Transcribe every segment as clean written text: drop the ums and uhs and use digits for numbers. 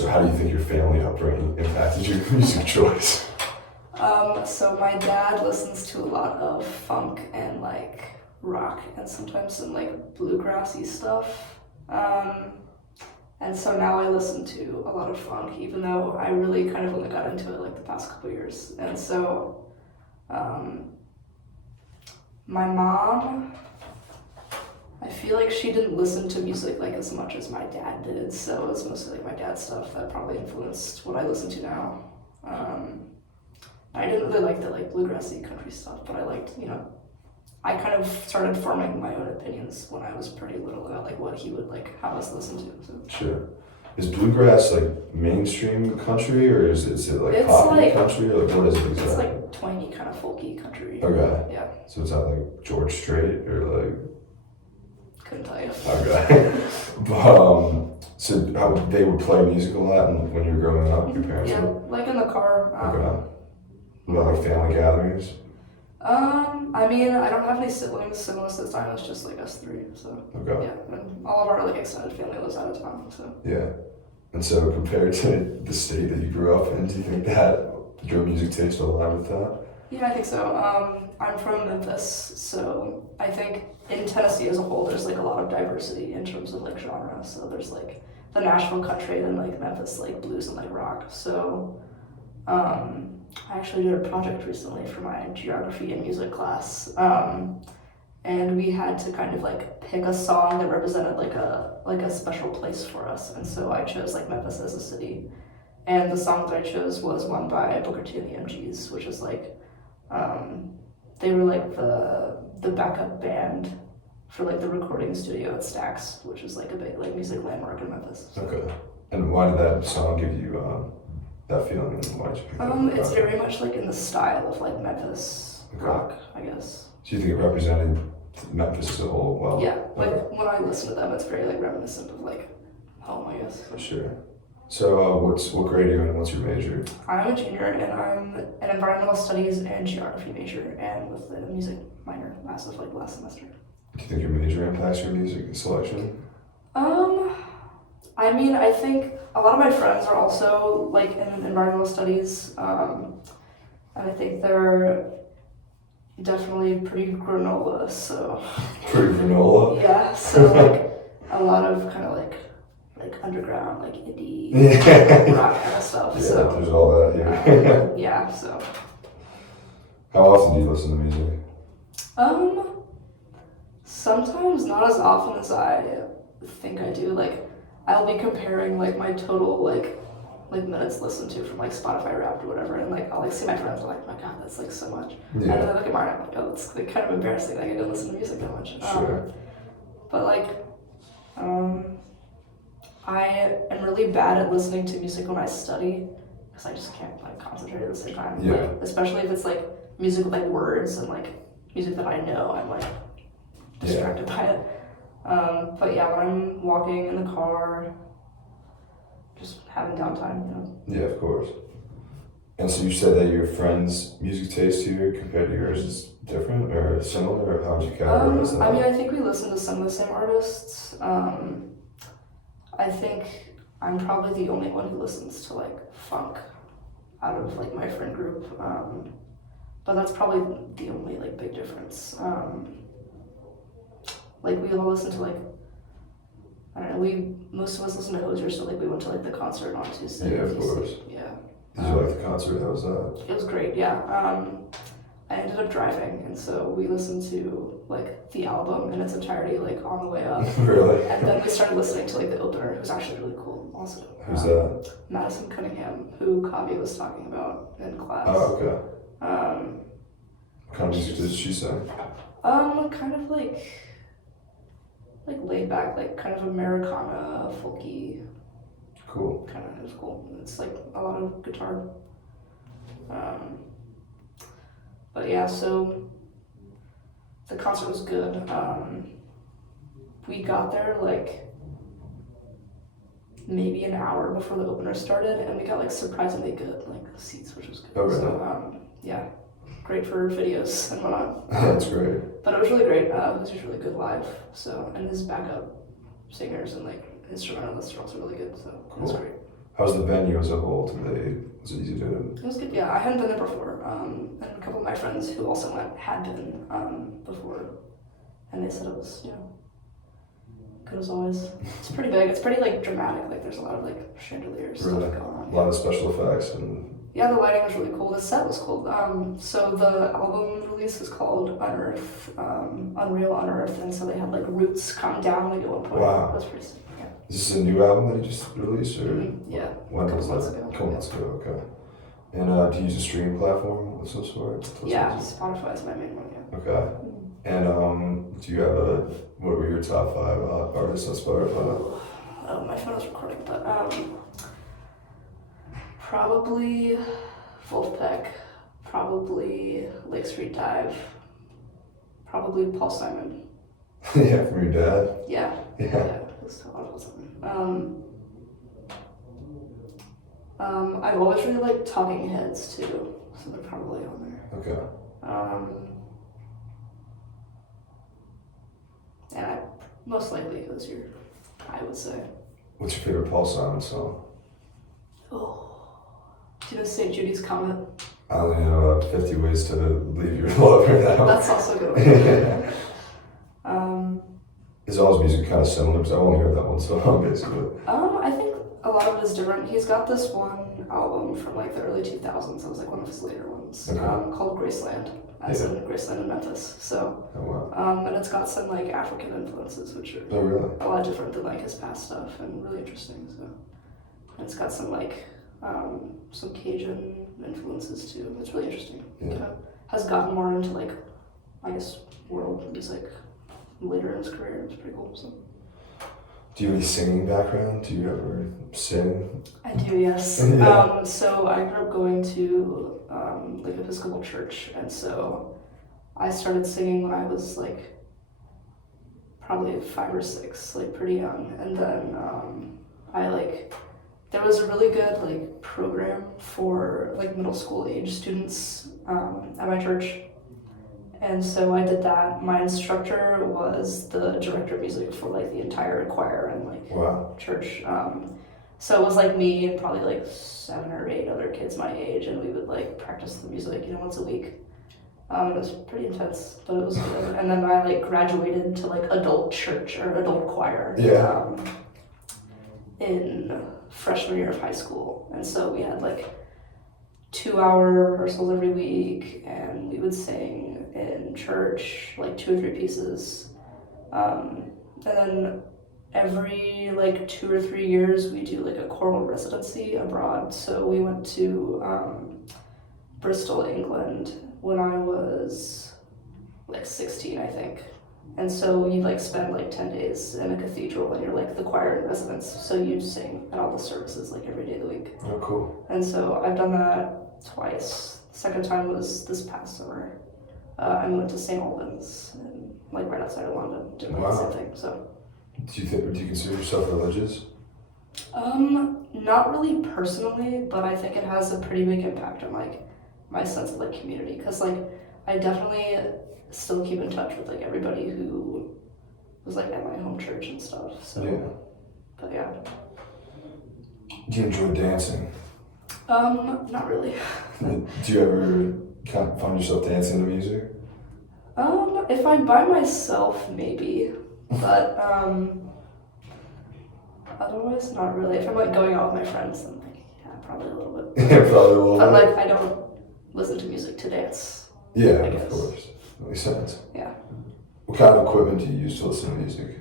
So how do you think your family upbringing impacted your music choice? So my dad listens to a lot of funk and like rock and sometimes some like bluegrassy stuff. And so now I listen to a lot of funk, even though I really kind of only got into it like the past couple years. And so my mom, I feel like she didn't listen to music like as much as my dad did, so it was mostly like my dad's stuff that probably influenced what I listen to now. I didn't really like the like bluegrassy country stuff, but I liked, I kind of started forming my own opinions when I was pretty little about like what he would like have us listen to. So. Sure. Is bluegrass like mainstream country or is it like poppy country or like what is it exactly? It's like twangy kind of folky country. Okay. Yeah. So it's not like George Strait or like. Couldn't tell you. Okay. But, so how they would play music a lot when you were growing up, your parents? Yeah, like in the car. Okay. What about like family gatherings? I mean, I don't have any siblings, so most of the time it's just like us three. So okay. Yeah, and all of our like extended family lives out of town. So yeah, and so compared to the state that you grew up in, do you think that your music taste will align with that? Yeah, I think so. I'm from Memphis, so I think in Tennessee as a whole, there's like a lot of diversity in terms of like genre. So there's like the Nashville country and like Memphis like blues and like rock. So I actually did a project recently for my geography and music class, and we had to kind of like pick a song that represented like a special place for us. And so I chose like Memphis as a city, and the song that I chose was one by Booker T and the MGs, which is like they were like the backup band for like the recording studio at Stax, which is like a big like music landmark in Memphis. Okay, and why did that song give you that feeling? Why did you pick that? It's very much like in the style of like Memphis rock, I guess. So you think it represented Memphis as a whole well? Yeah, like when I listen to them, it's very like reminiscent of like home, I guess. Sure. So what grade are you in? What's your major? I'm a junior and I'm an environmental studies and geography major, and with the music minor as of like last semester. Do you think your major impacts your music selection? I mean, I think a lot of my friends are also like in environmental studies, and I think they're definitely pretty granola, so. Pretty granola? Yeah, so like a lot of kind of like underground, like indie rock kind of stuff. Yeah, so, there's all that, yeah. Yeah, so. How often do you listen to music? Sometimes not as often as I think I do. Like, I'll be comparing like my total like minutes listened to from like Spotify Wrapped or whatever, and like I'll like see my friends are like, oh my god, that's like so much. Yeah. And then I look at mine, I'm like, oh, that's like kind of embarrassing that I don't listen to music that much. Sure. But like, I am really bad at listening to music when I study because I just can't like concentrate at the same time. Yeah. Like, especially if it's like music with like words and like music that I know, I'm like distracted by it. But yeah, when I'm walking in the car, just having downtime, Yeah, of course. And so you said that your friends' music taste here compared to yours is different or similar, or how would you categorize that? I mean, I think we listen to some of the same artists. I think I'm probably the only one who listens to like funk out of like my friend group. But that's probably the only like big difference. Like we all listen to like, I don't know, most of us listen to Hozier, so like we went to like the concert on Tuesday. Yeah, of course. Yeah. Did you like the concert? How was that? It was great, yeah. I ended up driving, and so we listened to like the album in its entirety like on the way up. Really? And then we started listening to like the opener, who's actually really cool also. Who's that? Madison Cunningham, who Kavi was talking about in class. Oh, okay. What kind of music did she sing? Kind of like laid back, like kind of Americana, folky. Cool. Kind of, it was cool. It's like a lot of guitar. But yeah, so the concert was good. We got there like maybe an hour before the opener started, and we got like surprisingly good like seats, which was good. Oh, really? So yeah, great for videos and whatnot. That's great. But it was really great. It was just really good live. So, and his backup singers and like instrumentalists are also really good. So cool. That's great. How's the venue as a whole? Was it easy to? It was good. Yeah, I hadn't been there before, and a couple of my friends who also went had been before, and they said it was good as always. It's pretty big. It's pretty like dramatic. Like there's a lot of like chandeliers Really? stuff going on. A lot of special effects and. Yeah, the lighting was really cool. The set was cool. So the album release is called Unearth, Unreal Unearth, and so they had like roots come down like at one point. Wow. That was pretty sick. Yeah. Is this a new album that you just released, or Yeah. when was Couple months that? ago. A couple months ago. Okay. And do you use a streaming platform of some sort? Yeah, Spotify is my main one. Yeah. Okay. And do you have what were your top 5 artists on Spotify? Oh, my phone is recording, but probably Wolfpack, probably Lake Street Dive, probably Paul Simon. Yeah, from your dad. Yeah. Yeah. It's a lot of something. I've always really liked Talking Heads too, so they're probably on there. Okay. And most likely Hozier, I would say. What's your favorite Paul Simon song? Oh. Do you know St. Judy's Comet? I only know 50 Ways to Leave Your Lover now. That's also good. Is all his music kind of similar? Because I only heard that one song, basically. I think a lot of it is different. He's got this one album from like the early 2000s. It was like one of his later ones, Okay. Called Graceland, as in Graceland in Memphis. So, Oh, wow. and it's got some like African influences, which are Oh, really? a lot different than like his past stuff and really interesting. So, and it's got some like some Cajun influences too. It's really interesting. Yeah. Has gotten more into like, I guess, world music later in his career. It's pretty cool. So. Do you have any singing background? Do you ever sing? I do, yes. Yeah. So I grew up going to like Episcopal church, and so I started singing when I was like probably 5 or 6, like pretty young, and then there was a really good like program for like middle school age students at my church. And so I did that. My instructor was the director of music for like the entire choir and like Wow. church. So it was like me and probably like 7 or 8 other kids my age, and we would like practice the music, once a week. It was pretty intense, but it was good. And then I like graduated to like adult church or adult choir. Yeah. In freshman year of high school, and so we had like 2-hour rehearsals every week, and we would sing in church like 2 or 3 pieces, and then every like 2 or 3 years we do like a choral residency abroad. So we went to Bristol, England when I was like 16, I think. And so you like spend like 10 days in a cathedral, and you're like the choir in residence, so you sing at all the services like every day of the week. Oh, cool. And so I've done that twice. The second time was this past summer. I went to St. Albans, and, like right outside of London, doing like, the same thing. So. Do you consider yourself religious? Not really personally, but I think it has a pretty big impact on like my sense of like community, because like I definitely still keep in touch with like everybody who was like at my home church and stuff. So. Yeah. But yeah. Do you enjoy dancing? Not really. Do you ever kind of find yourself dancing to music? If I'm by myself, maybe, but otherwise, not really. If I'm like going out with my friends, then like, yeah, probably a little bit. Yeah, probably a little But bit. like, I don't listen to music to dance. Yeah, I of guess. course. That makes sense. Yeah. What kind of equipment do you use to listen to music?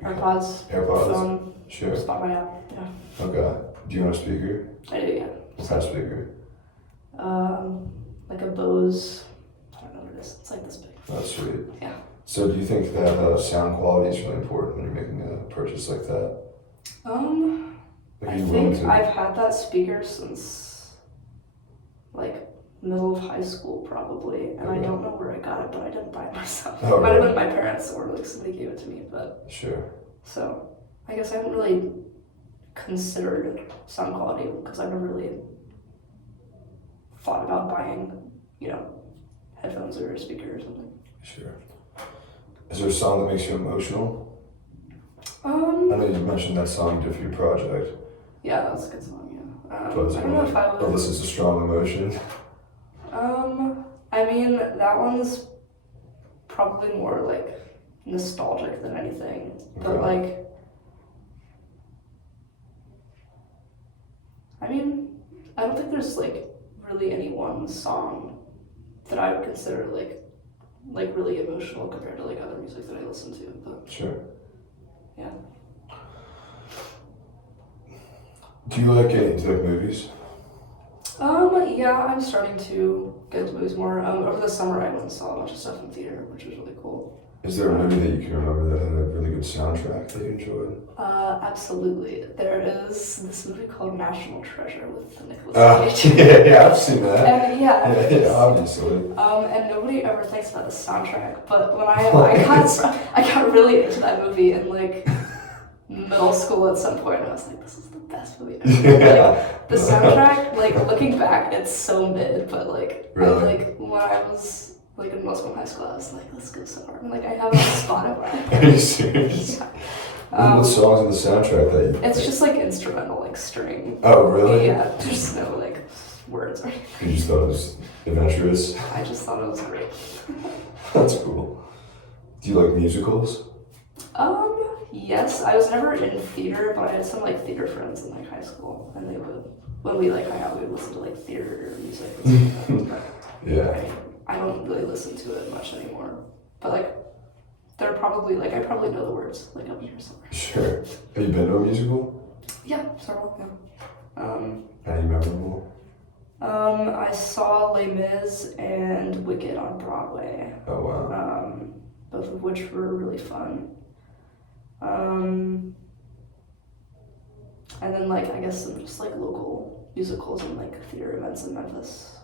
AirPods. AirPods? Phone. Sure. Spotify app. Yeah. Okay. Do you own a speaker? I do. Yeah. What kind of speaker? Like a Bose. I don't know what it is. It's like this big. That's sweet. Yeah. So do you think that sound quality is really important when you're making a purchase like that? Like, are I you willing think to? I've had that speaker since like middle of high school probably, and I Okay. don't know where I got it, but I didn't buy it myself. Oh, It might have really? been my parents, or like somebody gave it to me, but Sure. so I guess I haven't really considered sound quality because I've never really thought about buying, headphones or a speaker or something. Sure. Is there a song that makes you emotional? I know you mentioned that song you did for your project. Yeah, that's a good song. Yeah. But I don't know if I would. Alyssa's a strong emotion. I mean that one's probably more like nostalgic than anything, but Okay. like, I mean, I don't think there's like really any one song that I would consider like really emotional compared to like other music that I listen to. But Sure. yeah. Do you like movies? Yeah, I'm starting to get into movies more. Over the summer I went and saw a bunch of stuff in theater, which was really cool. Is there a movie that you can remember that had a really good soundtrack that you enjoyed? Absolutely. There is this movie called National Treasure with Nicolas Cage. Yeah, I've seen that. And Yeah, obviously. And nobody ever thinks about the soundtrack, but when I got really into that movie in like middle school at some point, and I was like, this is the best movie ever. Like, the soundtrack, like looking back, it's so mid, but like Really? when I was like in middle school and high school, I was like, let's go so hard. And like I have it on Spotify. Are you serious? Yeah. What songs in the soundtrack that you It's just like instrumental, like string. Oh, really? Yeah, there's no like words or anything. You just thought it was adventurous? I just thought it was great. That's cool. Do you like musicals? Yes, I was never in theater, but I had some like theater friends in like high school, and they would, when we like hung out, we would listen to like theater music and stuff like that. Yeah. I don't really listen to it much anymore, but like, they're probably like I probably know the words like up here somewhere. Sure. Have you been to a musical? Yeah, several. Yeah. Any memorable? I saw Les Mis and Wicked on Broadway. Oh, wow. Both of which were really fun. And then like I guess some just like local musicals and like theater events in Memphis.